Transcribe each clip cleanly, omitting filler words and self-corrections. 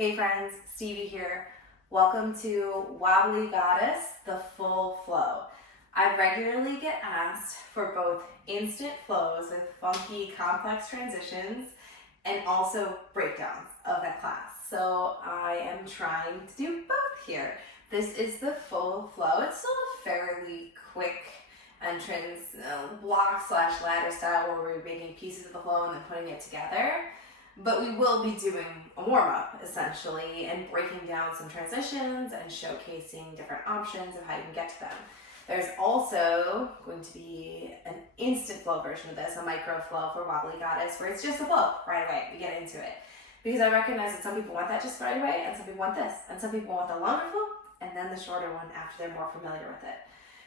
Hey friends, Stevie here. Welcome to Wobbly Goddess, the full flow. I regularly get asked for both instant flows with funky, complex transitions and also breakdowns of that class. So I am trying to do both here. This is the full flow. It's still a fairly quick entrance block / ladder style where we're making pieces of the flow and then putting it together. But we will be doing a warm-up, essentially, and breaking down some transitions and showcasing different options of how you can get to them. There's also going to be an instant flow version of this, a micro flow for Wobbly Goddess, where it's just a flow right away. We get into it. Because I recognize that some people want that just right away, and some people want this. And some people want the longer flow, and then the shorter one after they're more familiar with it.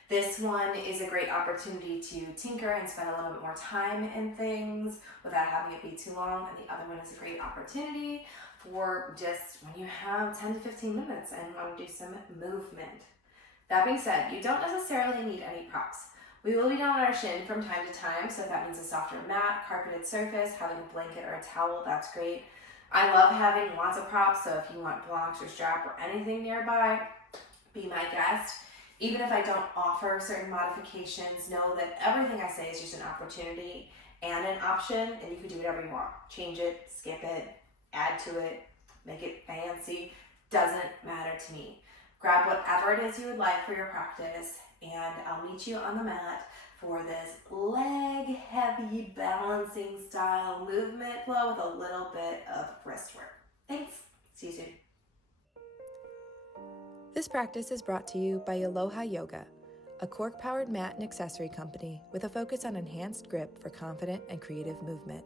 This one is a great opportunity to tinker and spend a little bit more time in things without having it be too long. And the other one is a great opportunity for just when you have 10 to 15 minutes and want to do some movement. That being said, you don't necessarily need any props. We will be down on our shin from time to time, so if that means a softer mat, carpeted surface, having a blanket or a towel, that's great. I love having lots of props, so if you want blocks or strap or anything nearby, be my guest. Even if I don't offer certain modifications, know that everything I say is just an opportunity and an option, and you can do whatever you want. Change it, skip it, add to it, make it fancy. Doesn't matter to me. Grab whatever it is you would like for your practice, and I'll meet you on the mat for this leg-heavy balancing style movement flow with a little bit of wrist work. Thanks. See you soon. This practice is brought to you by Aloha Yoga, a cork-powered mat and accessory company with a focus on enhanced grip for confident and creative movement.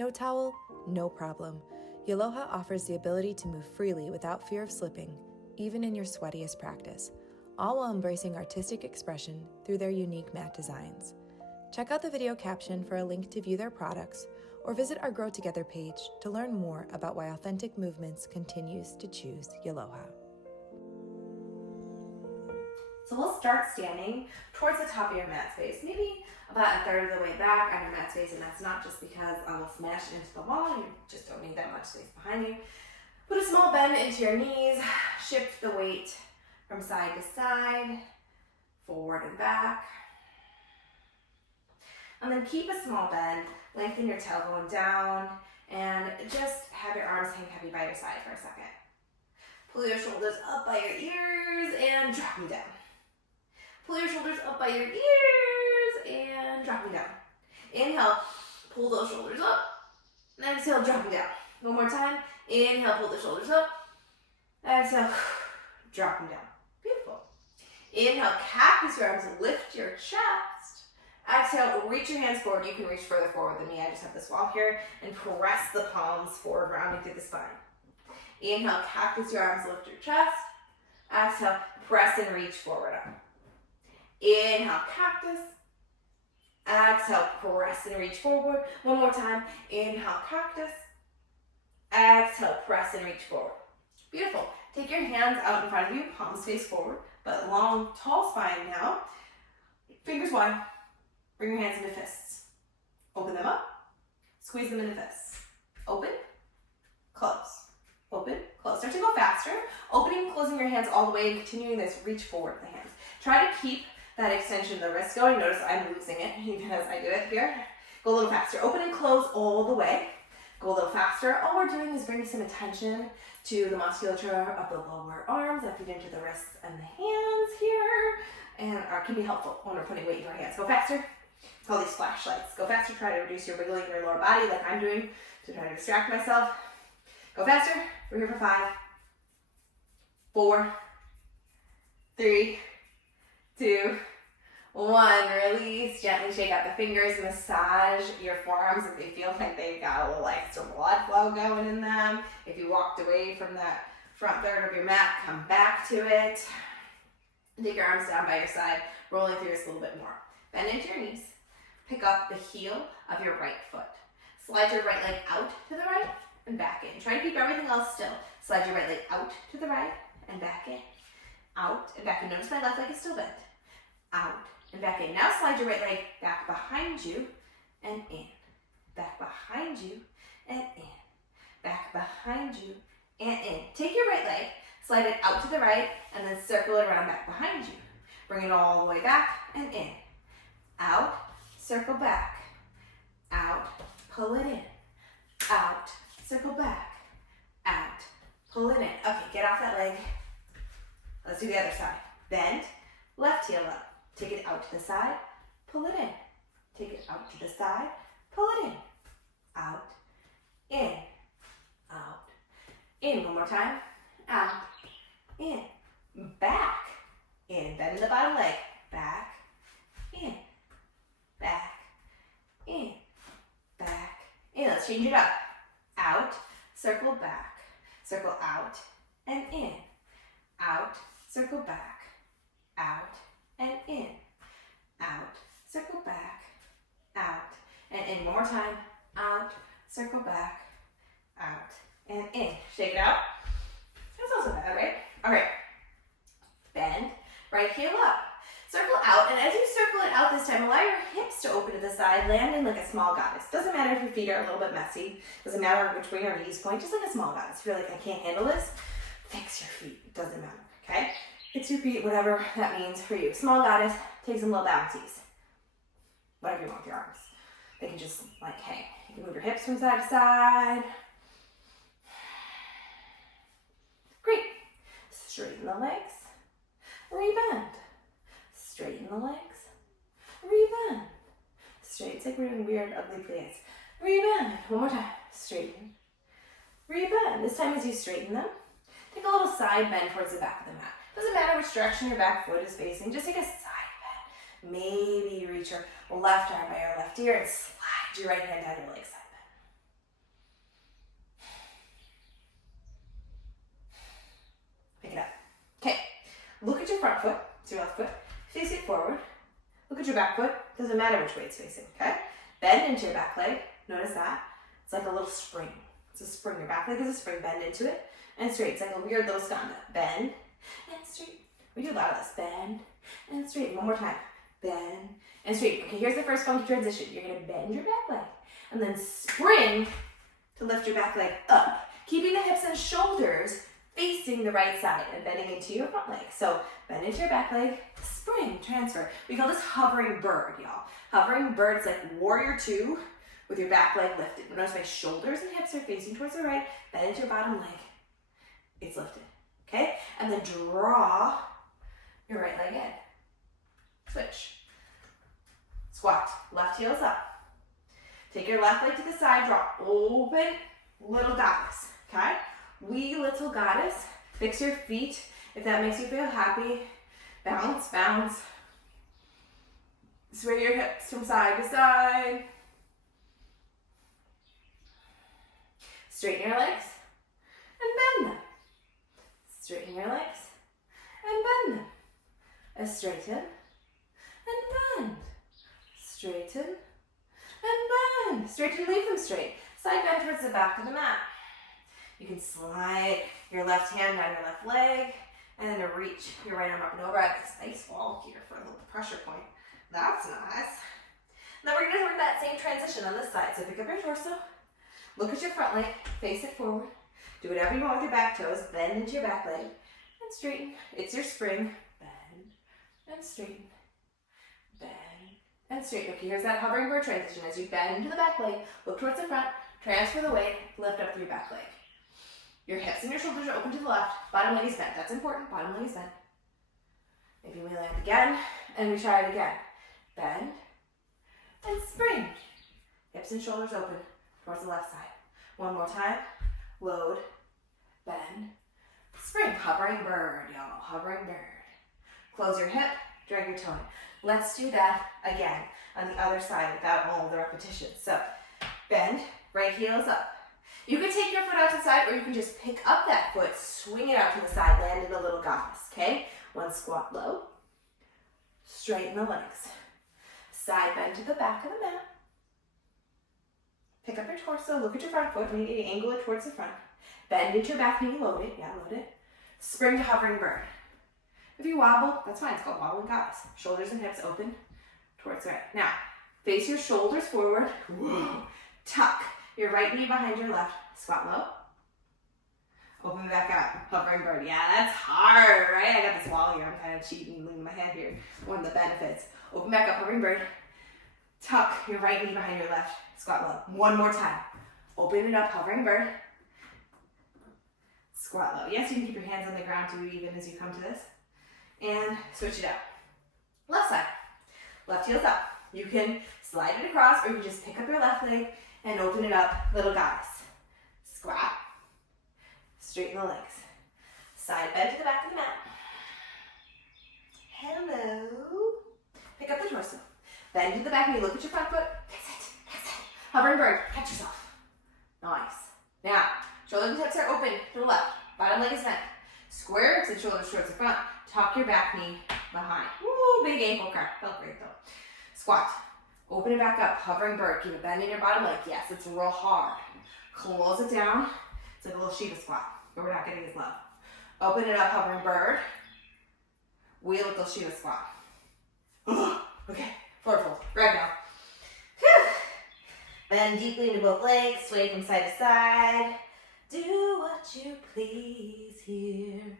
No towel, no problem. Aloha offers the ability to move freely without fear of slipping, even in your sweatiest practice, all while embracing artistic expression through their unique mat designs. Check out the video caption for a link to view their products, or visit our Grow Together page to learn more about why Authentic Movements continues to choose Aloha. So we'll start standing towards the top of your mat space, maybe about a third of the way back on your mat space, and that's not just because I will smash it into the wall, you just don't need that much space behind you. Put a small bend into your knees, shift the weight from side to side, forward and back. And then keep a small bend, lengthen your tailbone down, and just have your arms hang heavy by your side for a second. Pull your shoulders up by your ears and drop them down. Pull your shoulders up by your ears and drop them down. Inhale, pull those shoulders up. And exhale, drop them down. One more time. Inhale, pull the shoulders up. Exhale, drop them down. Beautiful. Inhale, cactus your arms, lift your chest. Exhale, reach your hands forward. You can reach further forward than me. I just have this wall here. And press the palms forward, rounding through the spine. Inhale, cactus your arms, lift your chest. Exhale, press and reach forward up. Inhale, cactus. Exhale, press and reach forward. One more time. Inhale, cactus. Exhale, press and reach forward. Beautiful. Take your hands out in front of you, palms face forward, but long, tall spine now. Fingers wide. Bring your hands into fists. Open them up. Squeeze them into fists. Open, close. Open, close. Start to go faster. Opening, closing your hands all the way and continuing this reach forward with the hands. Try to keep that extension of the wrist going. Notice I'm losing it even as I do it here. Go a little faster. Open and close all the way. Go a little faster. All we're doing is bringing some attention to the musculature of the lower arms that feed into the wrists and the hands here, and can be helpful when we're putting weight in our hands. Go faster. Call these flashlights. Go faster. Try to reduce your wiggling in your lower body like I'm doing to try to distract myself. Go faster. We're here for 5, 4, 3, 2, 1. Release. Gently shake out the fingers. Massage your forearms if they feel like they've got a little extra blood flow going in them. If you walked away from that front third of your mat, come back to it. Take your arms down by your side, rolling through this a little bit more. Bend into your knees. Pick up the heel of your right foot. Slide your right leg out to the right and back in. Try to keep everything else still. Slide your right leg out to the right and back in. Out and back in. Notice my left leg is still bent. Out and back in. Now slide your right leg back behind you and in. Back behind you and in. Back behind you and in. Take your right leg, slide it out to the right, and then circle it around back behind you. Bring it all the way back and in. Out, circle back. Out, pull it in. Out, circle back. Out, pull it in. Okay, get off that leg. Let's do the other side. Bend, left heel up. Take it out to the side, pull it in. Take it out to the side, pull it in. Out, in, out, in. One more time. Out, in, back, in. Bend the bottom leg. Back, in, back, in, back, in. Let's change it up. Out, circle back, circle out, and in. Out, circle back, out, and in. Out, circle back, out, and in. One more time. Out, circle back, out, and in. Shake it out. That's also bad, right? All right. Bend, right heel up. Circle out, and as you circle it out this time, allow your hips to open to the side, landing like a small goddess. Doesn't matter if your feet are a little bit messy. Doesn't matter which way your knees point, just like a small goddess. If you're like, I can't handle this, fix your feet. It doesn't matter, okay? Fix your feet, whatever that means for you. Small goddess, take some little bouncies. Whatever you want with your arms. They can just like hang. You can move your hips from side to side. Great. Straighten the legs. Rebend. Straighten the legs. Rebend. Straight. It's like we're doing weird, ugly plies. Rebend. One more time. Straighten. Rebend. This time as you straighten them, take a little side bend towards the back of the mat. Doesn't matter which direction your back foot is facing, just take a side bend. Maybe you reach your left arm by your left ear and slide your right hand down your leg side bend. Pick it up. Okay, look at your front foot, it's your left foot, face it forward. Look at your back foot, doesn't matter which way it's facing, okay? Bend into your back leg, notice that. It's like a little spring. It's a spring, your back leg is a spring, bend into it, and straight. It's like a weird little skanda. Bend, and straight. We do a lot of this. Bend, and straight. One more time. Bend, and straight. Okay, here's the first funky transition. You're gonna bend your back leg, and then spring to lift your back leg up, keeping the hips and shoulders facing the right side and bending into your front leg. So bend into your back leg, spring, transfer. We call this hovering bird, y'all. Hovering bird, it's like warrior two with your back leg lifted. Notice my shoulders and hips are facing towards the right, bend into your bottom leg. It's lifted, okay? And then draw your right leg in. Switch. Squat, left heel's up. Take your left leg to the side, draw open, little goddess, okay? Wee little goddess. Fix your feet if that makes you feel happy. Bounce, bounce. Sway your hips from side to side. Straighten your legs and bend them. Straighten your legs and bend them. Straighten and bend. Straighten and bend. Straighten, leave them straight. Side bend towards the back of the mat. You can slide your left hand down your left leg and then reach your right arm up and over. I have this nice wall here for a little pressure point. That's nice. Now we're going to work that same transition on this side. So pick up your torso, look at your front leg, face it forward. Do whatever you want with your back toes. Bend into your back leg and straighten. It's your spring. Bend and straighten. Bend and straighten. Okay, here's that hovering bird transition. As you bend into the back leg, look towards the front, transfer the weight, lift up through your back leg. Your hips and your shoulders are open to the left. Bottom leg is bent. That's important. Bottom leg is bent. Maybe we land again, and we try it again. Bend and spring. Hips and shoulders open towards the left side. One more time. Load, bend, spring. Hovering bird, y'all. Hovering bird. Close your hip, drag your toe in. Let's do that again on the other side without all the repetitions. So, bend, right heel is up. You can take your foot out to the side, or you can just pick up that foot, swing it out to the side, land in a little goddess, okay? One squat low, straighten the legs. Side bend to the back of the mat. Pick up your torso, look at your front foot, maybe angle it towards the front. Bend into your back knee, load it, yeah, load it. Spring to hovering bird. If you wobble, that's fine, it's called wobbling goddess. Shoulders and hips open towards the right. Now, face your shoulders forward, whoa, tuck. Your right knee behind your left, squat low. Open hovering bird. Yeah, that's hard, right? I got this wall here. I'm kind of cheating, leaning my head here. One of the benefits. Open back up, hovering bird. Tuck your right knee behind your left. Squat low. One more time. Open it up, hovering bird. Squat low. Yes, you can keep your hands on the ground too, even as you come to this. And switch it out. Left side. Left heel's up. You can slide it across, or you can just pick up your left leg and open it up, little goddess. Squat. Straighten the legs. Side bend to the back of the mat. Hello. Pick up the torso. Bend to the back knee. Look at your front foot. That's it. That's it. Hovering bird. Catch yourself. Nice. Now, shoulder and hips are open to the left. Bottom leg is bent. Square hips and shoulders towards the front. Tuck your back knee behind. Woo, big ankle crack. Felt great though. Squat. Open it back up. Hovering bird. Keep it bending your bottom leg. Yes, it's real hard. Close it down. It's like a little Shiva squat, but we're not getting as low. Open it up, hovering bird. Wheel with the Shiva squat. Okay, forward fold. Right now. Whew. Bend deeply into both legs. Sway from side to side. Do what you please here.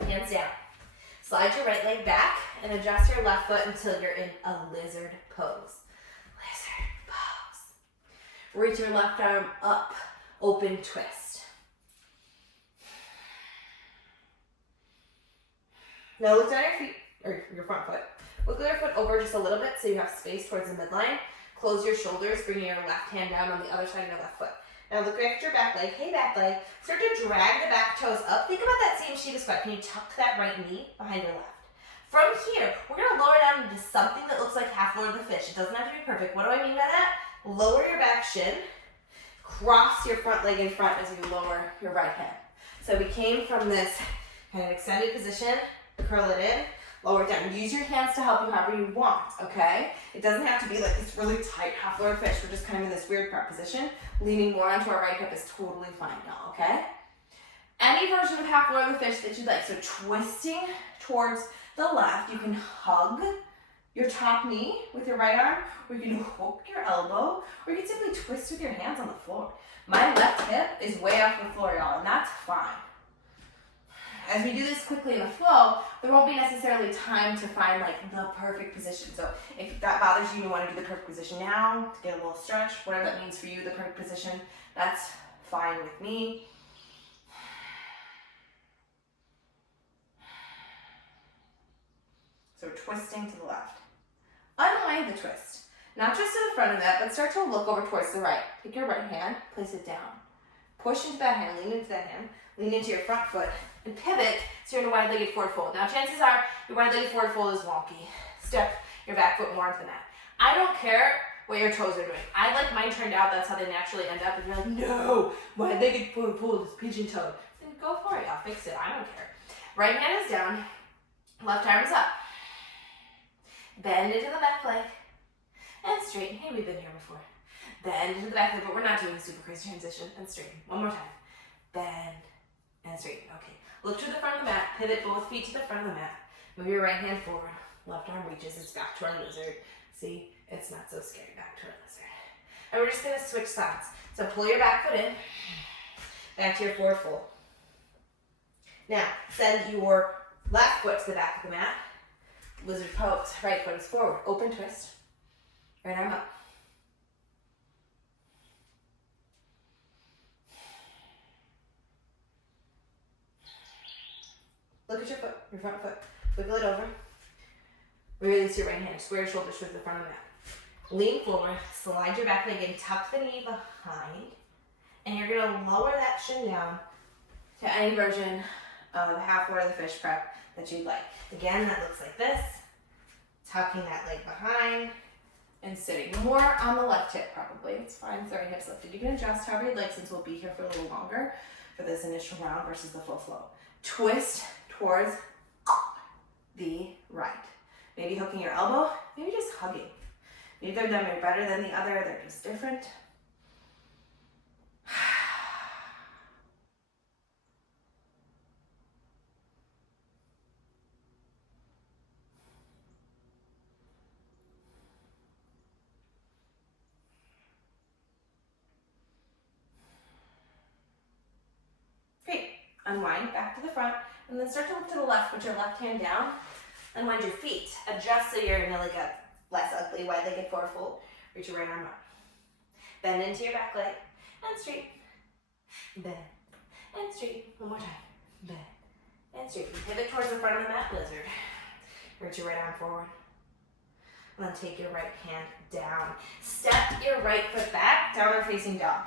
Hands down. Slide your right leg back and adjust your left foot until you're in a lizard pose. Lizard pose. Reach your left arm up. Open twist. Now look down your feet, or your front foot. Look your foot over just a little bit so you have space towards the midline. Close your shoulders, bringing your left hand down on the other side of your left foot. Now look right at your back leg. Hey, back leg. Start to drag the back toes up. Think about that same Shiva squat. Can you tuck that right knee behind your left? From here, we're going to lower down into something that looks like half lower of the fish. It doesn't have to be perfect. What do I mean by that? Lower your back shin. Cross your front leg in front as you lower your right hand. So we came from this kind of extended position, curl it in, lower it down. Use your hands to help you however you want, okay? It doesn't have to be like this really tight half lower fish. We're just kind of in this weird prep position. Leaning more onto our right hip is totally fine now, okay? Any version of half lower the fish that you'd like. So twisting towards the left, you can hug your top knee with your right arm, or you can hook your elbow, or you can simply twist with your hands on the floor. My left hip is way off the floor, y'all, and that's fine. As we do this quickly in the flow, there won't be necessarily time to find like the perfect position. So if that bothers you, you want to do the perfect position now to get a little stretch, whatever that means for you, the perfect position, that's fine with me. So we're twisting to the left. Unwind the twist. Not just to the front of that, but start to look over towards the right. Take your right hand, place it down. Push into that hand, lean into that hand, lean into your front foot, and pivot so you're in a wide-legged forward fold. Now chances are your wide-legged forward fold is wonky. Step your back foot more into the mat. I don't care what your toes are doing. I like mine turned out, that's how they naturally end up. And you're like, no, wide-legged forward fold is pigeon-toed. Then go for it, I'll fix it, I don't care. Right hand is down, left arm is up. Bend into the back leg and straighten. Hey, we've been here before. Bend into the back leg, but we're not doing a super crazy transition. And straighten. One more time. Bend and straighten. Okay. Look to the front of the mat. Pivot both feet to the front of the mat. Move your right hand forward. Left arm reaches. It's back to our lizard. See? It's not so scary. Back to our lizard. And we're just going to switch sides. So pull your back foot in. Back to your forward fold. Now, send your left foot to the back of the mat. Lizard pose. Right foot is forward. Open twist. Right arm up. Look at your foot, your front foot. Wiggle it over. Release your right hand. Square your shoulders towards the front of the mat. Lean forward. Slide your back leg in. Tuck the knee behind. And you're going to lower that shin down to any version of half lower the fish prep that you'd like. Again, that looks like this. Tucking that leg behind and sitting more on the left hip probably. It's fine with the right hips lifted. You can adjust however you'd like since we'll be here for a little longer for this initial round versus the full flow. Twist towards the right. Maybe hooking your elbow, maybe just hugging. Neither of them are better than the other, they're just different. unwind back to the front, and then start to look to the left, put your left hand down, unwind your feet, adjust so you're in like a less ugly wide-legged forward fold, reach your right arm up. Bend into your back leg, and straight, bend, and straight, one more time, bend, and straight. Pivot towards the front of the mat, lizard. Reach your right arm forward. And then take your right hand down. Step your right foot back, downward facing dog.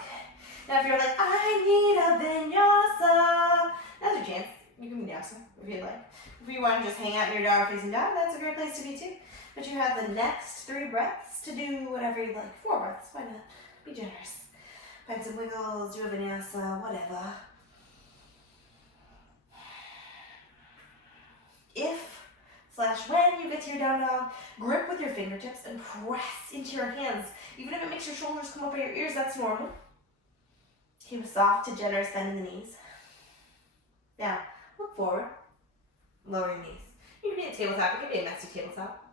Now if you're like, I need a vinyasa, that's your chance. You can vinyasa if you like. If you want to just hang out in your downward facing dog, that's a great place to be too. But you have the next 3 breaths to do whatever you'd like. 4 breaths, why not? Be generous. Find some wiggles, do a vinyasa, whatever. If/when you get to your down dog, grip with your fingertips and press into your hands. Even if it makes your shoulders come up by your ears, that's normal. Keep a soft to generous bend in the knees. Now, look forward. Lower your knees. You can be a tabletop. You can be a messy tabletop.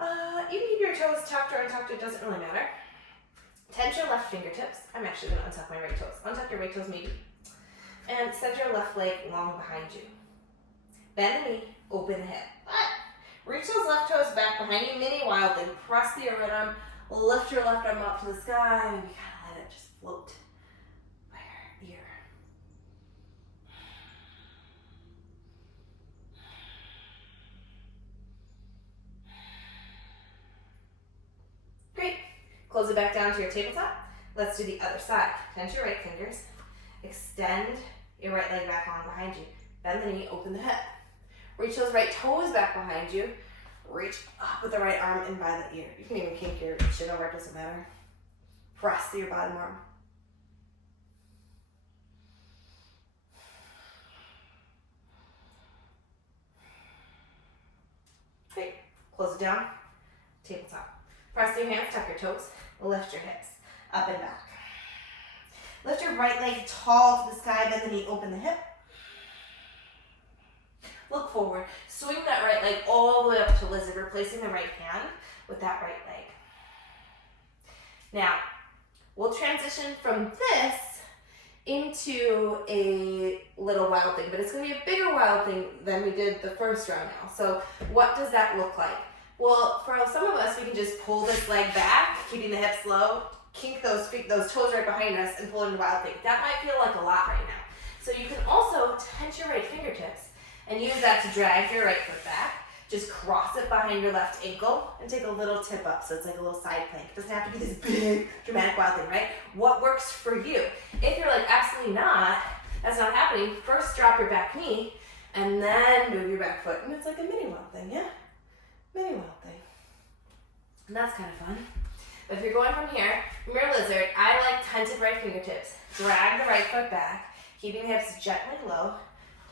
You can keep your toes tucked or untucked. It doesn't really matter. Tense your left fingertips. I'm actually going to untuck my right toes. Untuck your right toes maybe. And send your left leg long behind you. Bend the knee, open the hip. Reach those left toes back behind you, mini wildly. Press the right arm, lift your left arm up to the sky, and you kind of let it just float by your ear. Great. Close it back down to your tabletop. Let's do the other side. Tense your right fingers. Extend your right leg back long behind you. Bend the knee, open the hip. Reach those right toes back behind you. Reach up with the right arm and by the ear. You can even kink your shin over, it doesn't matter. Press through your bottom arm. Great. Close it down. Tabletop. Press your hands, tuck your toes. Lift your hips. Up and back. Lift your right leg tall to the sky, bend the knee, open the hip. Look forward. Swing that right leg all the way up to lizard, replacing the right hand with that right leg. Now, we'll transition from this into a little wild thing, but it's going to be a bigger wild thing than we did the first round now. So what does that look like? Well, for some of us, we can just pull this leg back, keeping the hips low, kink those feet, those toes right behind us, and pull into wild thing. That might feel like a lot right now. So you can also tense your right fingertips and use that to drag your right foot back. Just cross it behind your left ankle and take a little tip up. So it's like a little side plank. It doesn't have to be this big, dramatic wild thing, right? What works for you? If you're like, absolutely not, that's not happening, first drop your back knee and then move your back foot. And it's like a mini wild thing, yeah? Mini wild thing. And that's kind of fun. But if you're going from here, from your lizard, I like tented right fingertips. Drag the right foot back, keeping the hips gently low.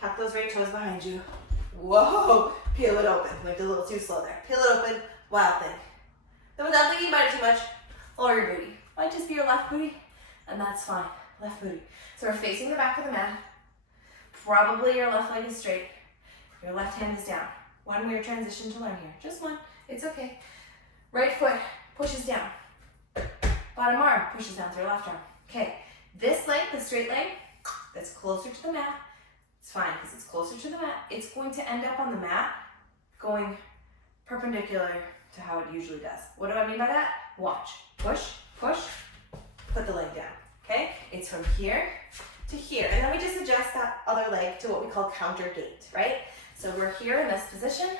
Tuck those right toes behind you. Whoa, peel it open. Went a little too slow there. Peel it open, wild thing. Then without thinking about it too much, lower your booty. Might just be your left booty, and that's fine. Left booty. So we're facing the back of the mat. Probably your left leg is straight. Your left hand is down. One weird transition to learn here. Just one. It's okay. Right foot pushes down. Bottom arm pushes down through your left arm. Okay. This leg, the straight leg, that's closer to the mat. It's fine because it's closer to the mat. It's going to end up on the mat going perpendicular to how it usually does. What do I mean by that? Watch. Push, push, put the leg down. Okay? It's from here to here. And then we just adjust that other leg to what we call counter gait, right? So we're here in this position.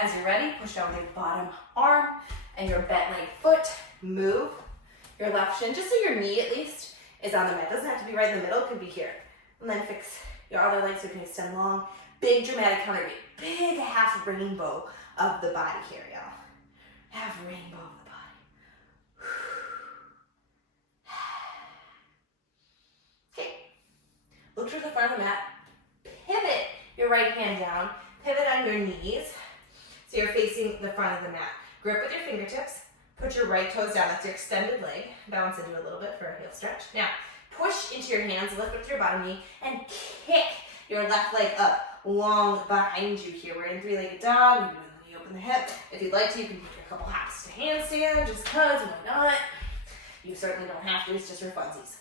As you're ready, push down with your bottom arm and your bent leg foot. Move your left shin, just so your knee at least is on the mat. It doesn't have to be right in the middle, it could be here. And then fix your other leg so you can extend long. Big dramatic counter gait. Big half rainbow of the body here, y'all. Half rainbow of the body. Okay. Look to the front of the mat. Pivot your right hand down. Pivot on your knees. So you're facing the front of the mat. Grip with your fingertips. Put your right toes down. That's your extended leg. Balance into a little bit for a heel stretch. Now, push into your hands, lift with your bottom knee, and kick your left leg up long behind you here. We're in three-legged dog. You open the hip. If you'd like to, you can put a couple hops to handstand, just because, why not? You certainly don't have to, it's just for funsies.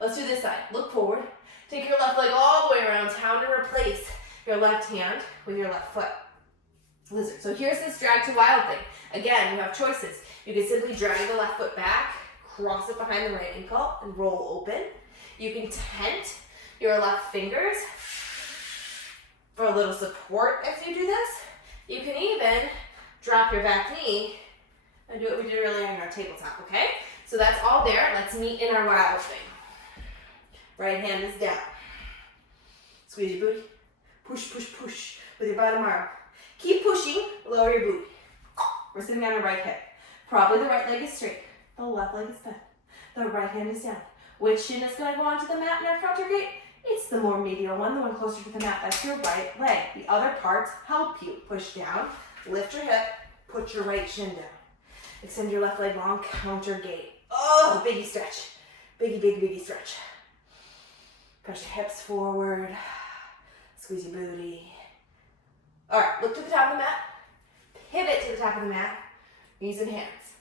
Let's do this side. Look forward. Take your left leg all the way around town and replace your left hand with your left foot. Lizard. So here's this drag to wild thing. Again, you have choices. You can simply drag the left foot back, cross it behind the right ankle, and roll open. You can tent your left fingers for a little support as you do this. You can even drop your back knee and do what we did earlier in our tabletop, okay? So that's all there. Let's meet in our wild thing. Right hand is down. Squeeze your booty. Push, push, push with your bottom arm. Keep pushing, lower your booty. We're sitting on our right hip. Probably the right leg is straight. The left leg is bent. The right hand is down. Which shin is going to go onto the mat in our counter gate? It's the more medial one, the one closer to the mat. That's your right leg. The other parts help you. Push down, lift your hip, put your right shin down. Extend your left leg long, counter gate. Oh, biggie stretch. Biggie, biggie, biggie stretch. Press your hips forward. Squeeze your booty. All right, look to the top of the mat. Pivot to the top of the mat. Knees and hands.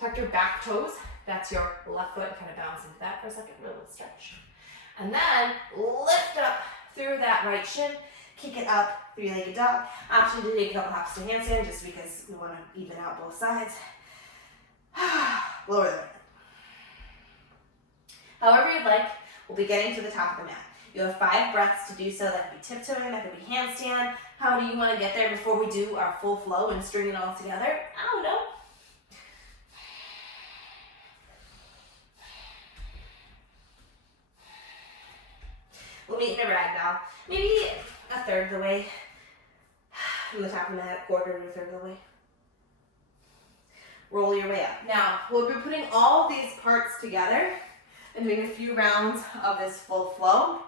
Tuck your back toes. That's your left foot. Kind of bounce into that for a second. Little stretch. And then lift up through that right shin. Kick it up, three-legged dog. Option to take a couple hops to handstand just because we want to even out both sides. Lower the leg. However you'd like, we'll be getting to the top of the mat. You have 5 breaths to do so. That could be tiptoeing, that could be handstand. How do you want to get there before we do our full flow and string it all together? I don't know. We'll meet in a ragdoll. Maybe a third of the way from the top of the mat, quarter to a third of the way. Roll your way up. Now, we'll be putting all these parts together and doing a few rounds of this full flow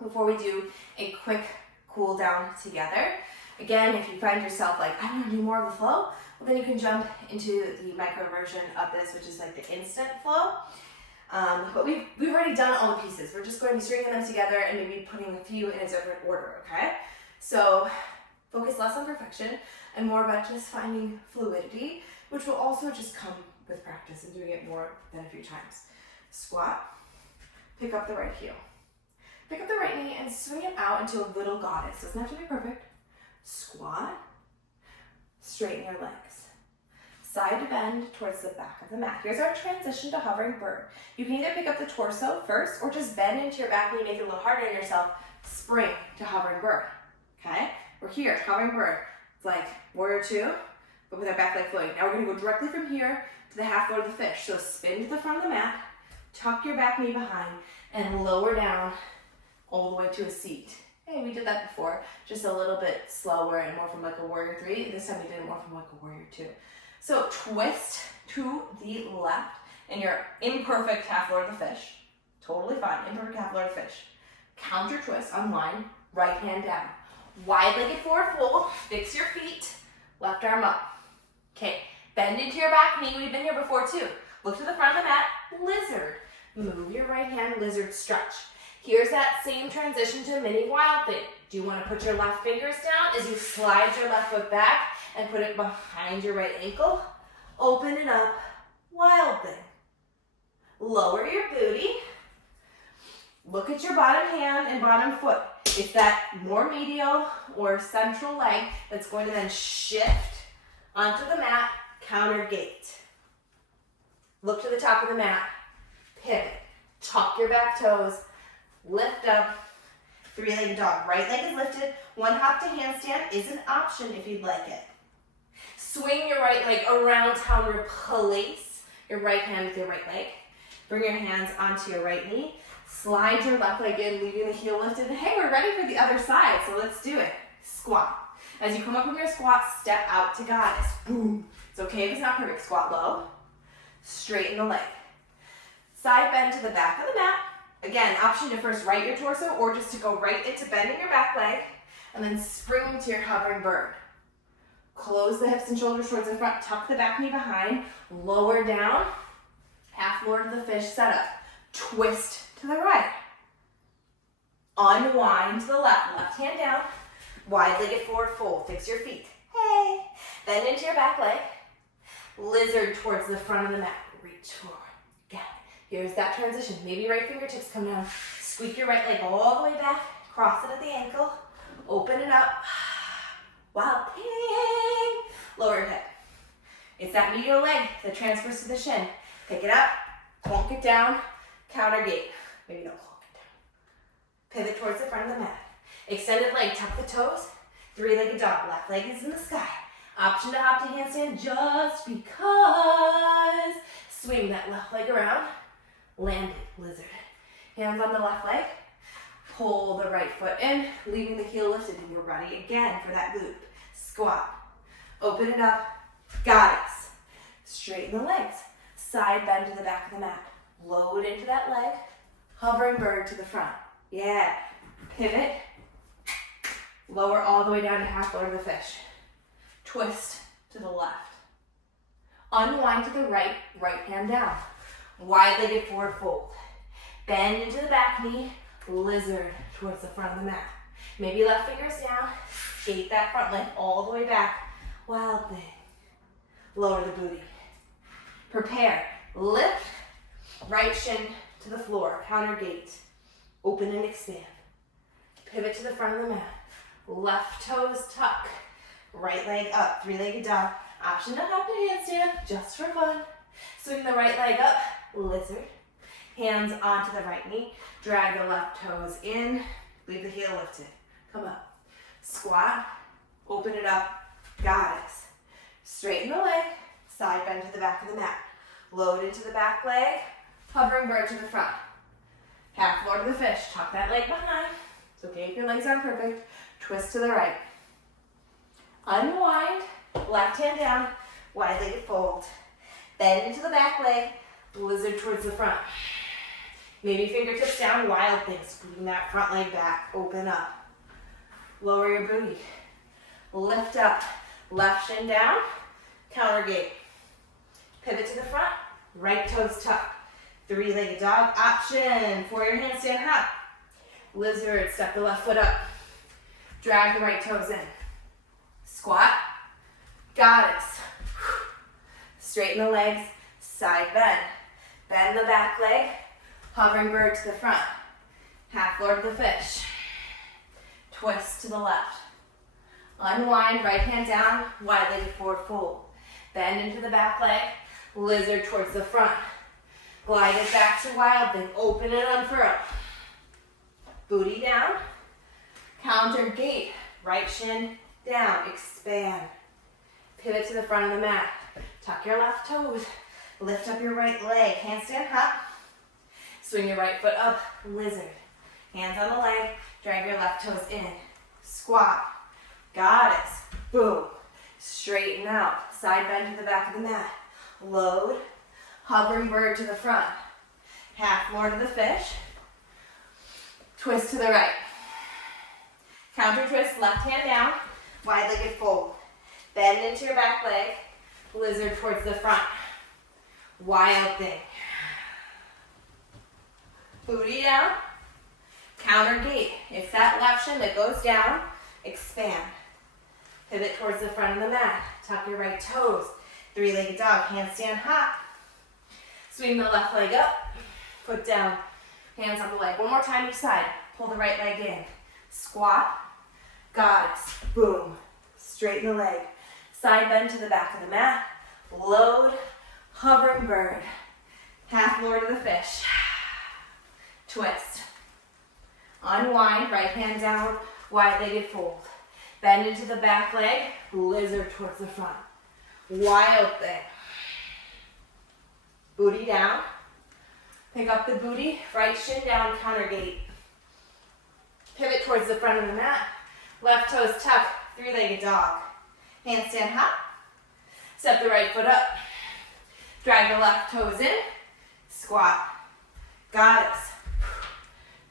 before we do a quick cool down together. Again, if you find yourself like, I want to do more of a flow, well, then you can jump into the micro version of this, which is like the instant flow. But we've already done all the pieces. We're just going to be stringing them together and maybe putting a few in a different order, okay? So focus less on perfection and more about just finding fluidity, which will also just come with practice and doing it more than a few times. Squat, pick up the right heel. Pick up the right knee and swing it out into a little goddess. Doesn't have to be perfect. Squat, straighten your legs. Side bend towards the back of the mat. Here's our transition to hovering bird. You can either pick up the torso first or just bend into your back knee, make it a little harder on yourself. Spring to hovering bird, okay? We're here, hovering bird. It's like warrior 2, but with our back leg floating. Now we're gonna go directly from here to the half float of the fish. So spin to the front of the mat, tuck your back knee behind, and lower down all the way to a seat. Hey, we did that before, just a little bit slower and more from like a warrior 3. This time we did it more from like a warrior 2. So twist to the left in your imperfect half float of the fish. Totally fine, imperfect half float of the fish. Counter twist, unwind, right hand down. Wide-legged forward fold, fix your feet, left arm up. Okay, bend into your back knee, we've been here before too. Look to the front of the mat, lizard. Move your right hand, lizard stretch. Here's that same transition to a mini wild thing. Do you want to put your left fingers down as you slide your left foot back and put it behind your right ankle? Open it up, wild thing. Lower your booty. Look at your bottom hand and bottom foot. It's that more medial or central leg that's going to then shift onto the mat, counter gate. Look to the top of the mat, pivot. Tuck your back toes, lift up, three-legged dog. Right leg is lifted. One hop to handstand is an option if you'd like it. Swing your right leg around town, replace your right hand with your right leg. Bring your hands onto your right knee. Slide your left leg in, leaving the heel lifted. And hey, we're ready for the other side, so let's do it. Squat. As you come up from your squat, step out to goddess. Boom. It's okay if it's not perfect. Squat low. Straighten the leg. Side bend to the back of the mat. Again, option to first right your torso or just to go right into bending your back leg and then spring to your hovering bird. Close the hips and shoulders towards the front, tuck the back knee behind, lower down, half floor to the fish setup. Twist to the right. Unwind to the left hand down, wide-legged forward fold, fix your feet. Hey, bend into your back leg, lizard towards the front of the mat, reach forward. Again, here's that transition. Maybe right fingertips come down, Sweep your right leg all the way back, cross it at the ankle, open it up. Wild thing. Lower your hip. It's that medial leg that transfers to the shin. Pick it up, plonk it down, counter gate. Maybe don't plonk it down. Pivot towards the front of the mat. Extended leg, tuck the toes. Three-legged dog, left leg is in the sky. Option to hop to handstand just because. Swing that left leg around. Land it, lizard. Hands on the left leg. Pull the right foot in, leaving the heel lifted, and you're ready again for that loop. Squat. Open it up. Goddess. Straighten the legs. Side bend to the back of the mat. Load into that leg. Hovering bird to the front. Yeah. Pivot. Lower all the way down to half lower the fish. Twist to the left. Unwind to the right, right hand down. Wide-legged forward fold. Bend into the back knee, lizard towards the front of the mat. Maybe left fingers down, skate that front leg all the way back. Wild thing. Lower the booty. Prepare. Lift, right shin to the floor, counter gate. Open and expand. Pivot to the front of the mat. Left toes tuck. Right leg up, three-legged dog. Option to hop to handstand, just for fun. Swing the right leg up, lizard. Hands onto the right knee. Drag the left toes in. Leave the heel lifted. Come up. Squat. Open it up. Goddess. Straighten the leg. Side bend to the back of the mat. Load into the back leg. Hovering bird to the front. Half floor to the fish. Tuck that leg behind. It's okay if your legs aren't perfect. Twist to the right. Unwind. Left hand down. Wide-legged fold. Bend into the back leg. Lizard towards the front. Maybe fingertips down. Wild thing. Scooting that front leg back. Open up. Lower your booty. Lift up. Left shin down. Counter gate. Pivot to the front. Right toes tucked. Three-legged dog. Option for your handstand hop. Lizard. Step the left foot up. Drag the right toes in. Squat. Goddess. Straighten the legs. Side bend. Bend the back leg. Hovering bird to the front. Half floor to the fish. Twist to the left. Unwind, right hand down, wide-legged forward fold. Bend into the back leg. Lizard towards the front. Glide it back to wild thing. Open and unfurl. Booty down. Counter gate. Right shin down. Expand. Pivot to the front of the mat. Tuck your left toes. Lift up your right leg. Handstand hop. Swing your right foot up. Lizard. Hands on the leg. Drag your left toes in. Squat. Goddess. Boom. Straighten out. Side bend to the back of the mat. Load. Hovering bird to the front. Half floor to the fish. Twist to the right. Counter twist. Left hand down. Wide-legged fold. Bend into your back leg. Lizard towards the front. Wild thing. Booty down. Counter gate. It's that left shin that goes down. Expand. Pivot towards the front of the mat. Tuck your right toes. Three-legged dog. Handstand hop. Swing the left leg up. Foot down. Hands on the leg. One more time each side. Pull the right leg in. Squat. Goddess. Boom. Straighten the leg. Side bend to the back of the mat. Load. Hovering bird. Half floor to the fish. Twist. Unwind. Right hand down. Wide-legged fold. Bend into the back leg. Lizard towards the front. Wild thing. Booty down. Pick up the booty. Right shin down. Counter gate. Pivot towards the front of the mat. Left toes tuck. Three-legged dog. Handstand hop. Step the right foot up. Drag the left toes in. Squat. Goddess.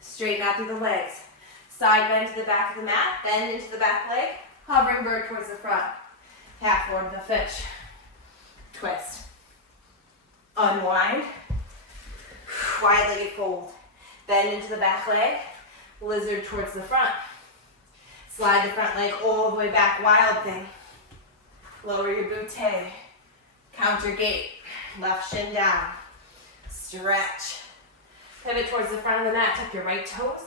Straighten out through the legs. Side bend to the back of the mat. Bend into the back leg. Hovering bird towards the front. Half forward to the fish. Twist. Unwind. Wide-legged fold. Bend into the back leg. Lizard towards the front. Slide the front leg all the way back. Wild thing. Lower your bootay. Counter gate. Left shin down. Stretch. Pivot towards the front of the mat, tuck your right toes.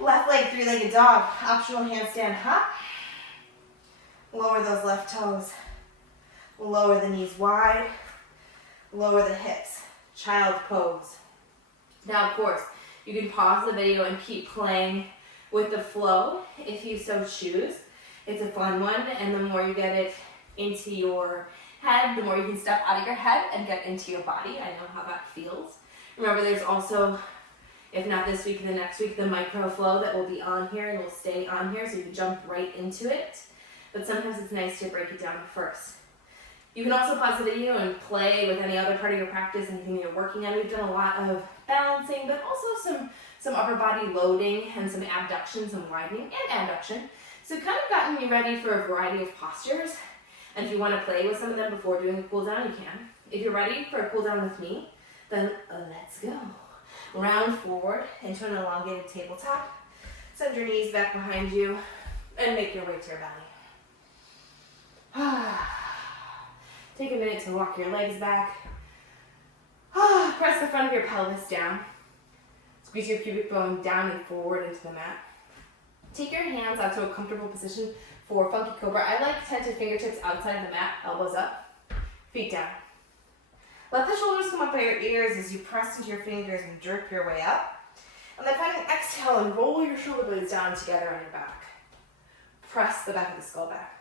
Left leg, three-legged dog, optional handstand hop. Lower those left toes. Lower the knees wide. Lower the hips. Child pose. Now, of course, you can pause the video and keep playing with the flow if you so choose. It's a fun one, and the more you get it into your head, the more you can step out of your head and get into your body. I know how that feels. Remember, there's also, if not this week, the next week, the micro flow that will be on here and will stay on here, so you can jump right into it. But sometimes it's nice to break it down first. You can also pause the video and play with any other part of your practice, anything you're working on. We've done a lot of balancing, but also some upper body loading and some abduction, some widening and abduction. So kind of gotten you ready for a variety of postures. And if you want to play with some of them before doing a cool down, you can. If you're ready for a cool down with me, then let's go. Round forward into an elongated tabletop. Send your knees back behind you and make your way to your belly. Take a minute to walk your legs back. Press the front of your pelvis down. Squeeze your pubic bone down and forward into the mat. Take your hands out to a comfortable position for Funky Cobra. I like tented fingertips outside of the mat, elbows up, feet down. Let the shoulders come up by your ears as you press into your fingers and jerk your way up. And then find an exhale and roll your shoulder blades down together on your back. Press the back of the skull back.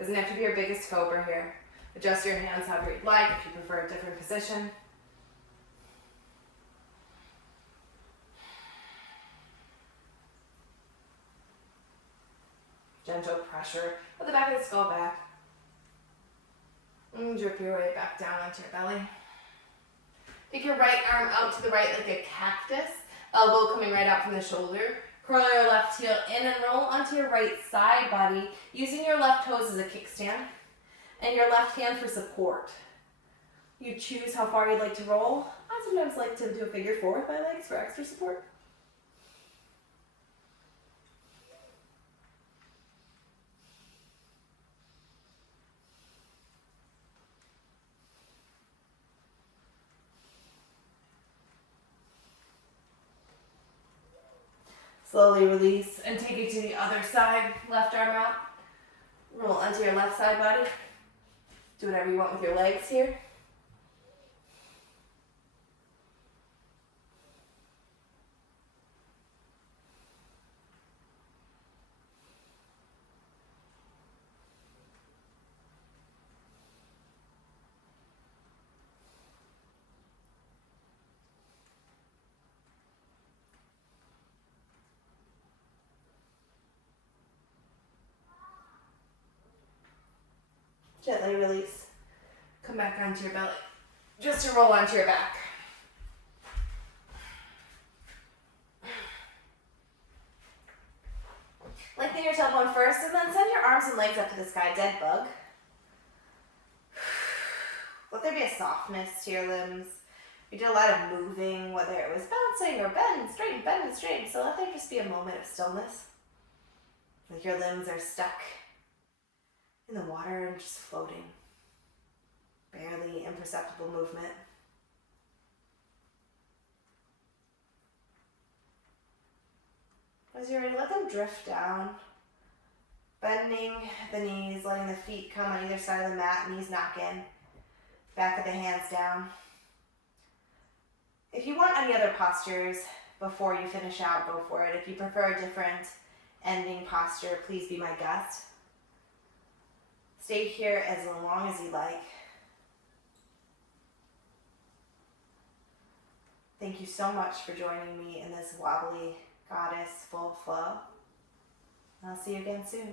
Doesn't have to be your biggest cobra here. Adjust your hands however you'd like if you prefer a different position. Gentle pressure with the back of the skull back. And drip your way back down onto your belly. Take your right arm out to the right like a cactus. Elbow coming right out from the shoulder. Curl your left heel in and roll onto your right side body, using your left toes as a kickstand and your left hand for support. You choose how far you'd like to roll. I sometimes like to do a figure four with my legs for extra support. Slowly release and take it to the other side. Left arm out. Roll onto your left side body. Do whatever you want with your legs here. Gently release. Come back onto your belly. Just to roll onto your back. Lengthen your tailbone first and then send your arms and legs up to the sky. Dead bug. Let there be a softness to your limbs. We did a lot of moving, whether it was bouncing or bend and straighten. So let there just be a moment of stillness. Like your limbs are stuck in the water and just floating. Barely imperceptible movement. As you're ready, let them drift down. Bending the knees, letting the feet come on either side of the mat, knees knock in. Back of the hands down. If you want any other postures before you finish out, go for it. If you prefer a different ending posture, please be my guest. Stay here as long as you like. Thank you so much for joining me in this wobbly goddess full flow. I'll see you again soon.